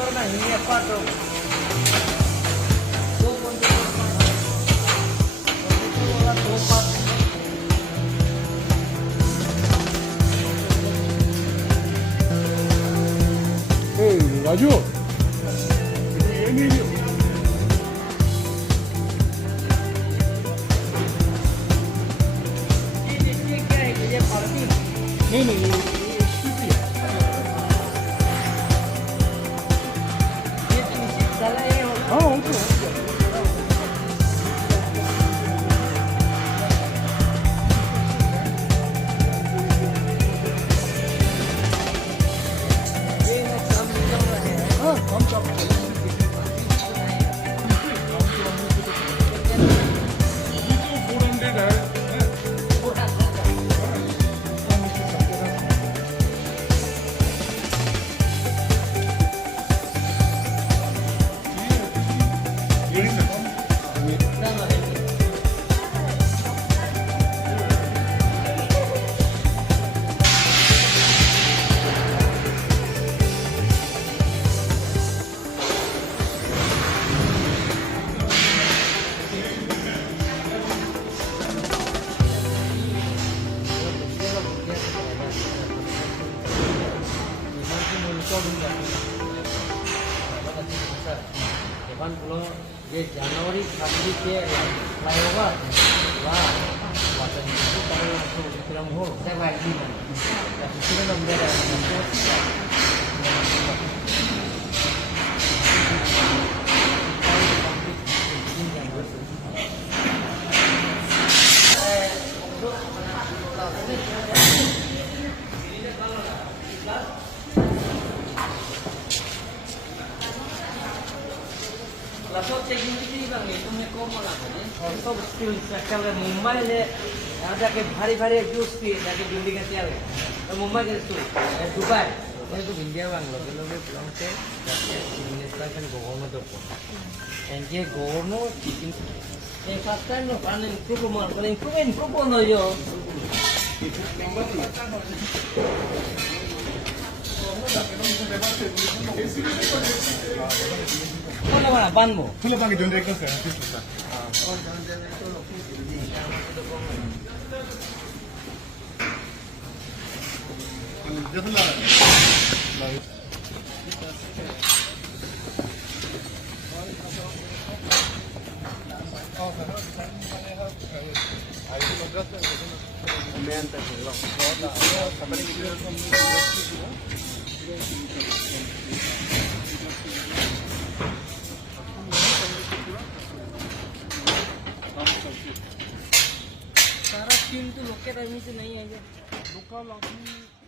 करना ही है पाटो दो बंदे वाला दो पाट Hey, Raju. ये नहीं ये क्या है ये पार्टी नहीं ये स्कूटी है। ये तो म्यूजिक चला है हाँ वो तो है। ये है काम मिल रहा है हाँ हम सब Depan pulau ये Januari Februari के flyover wah bahasa itu kalau langsung di film hall saya lagi kan tapi sudah nambah ada Langsung cek ini bang, itu mereka mau lah kan? Untuk skill sektor Mumbai le, ada ke भारी juice pi, ada ke building ke tiada. तो मुंबई के तो Dubai itu India bang, लोग pulang से administration government itu. And ये government chicken, first time no pan improve more, kalau improve no yo. Kau mana ban mo? खुले पानी zone देखते हैं सारा टीम तो लोग के टाइम से नहीं है ये लोकल आदमी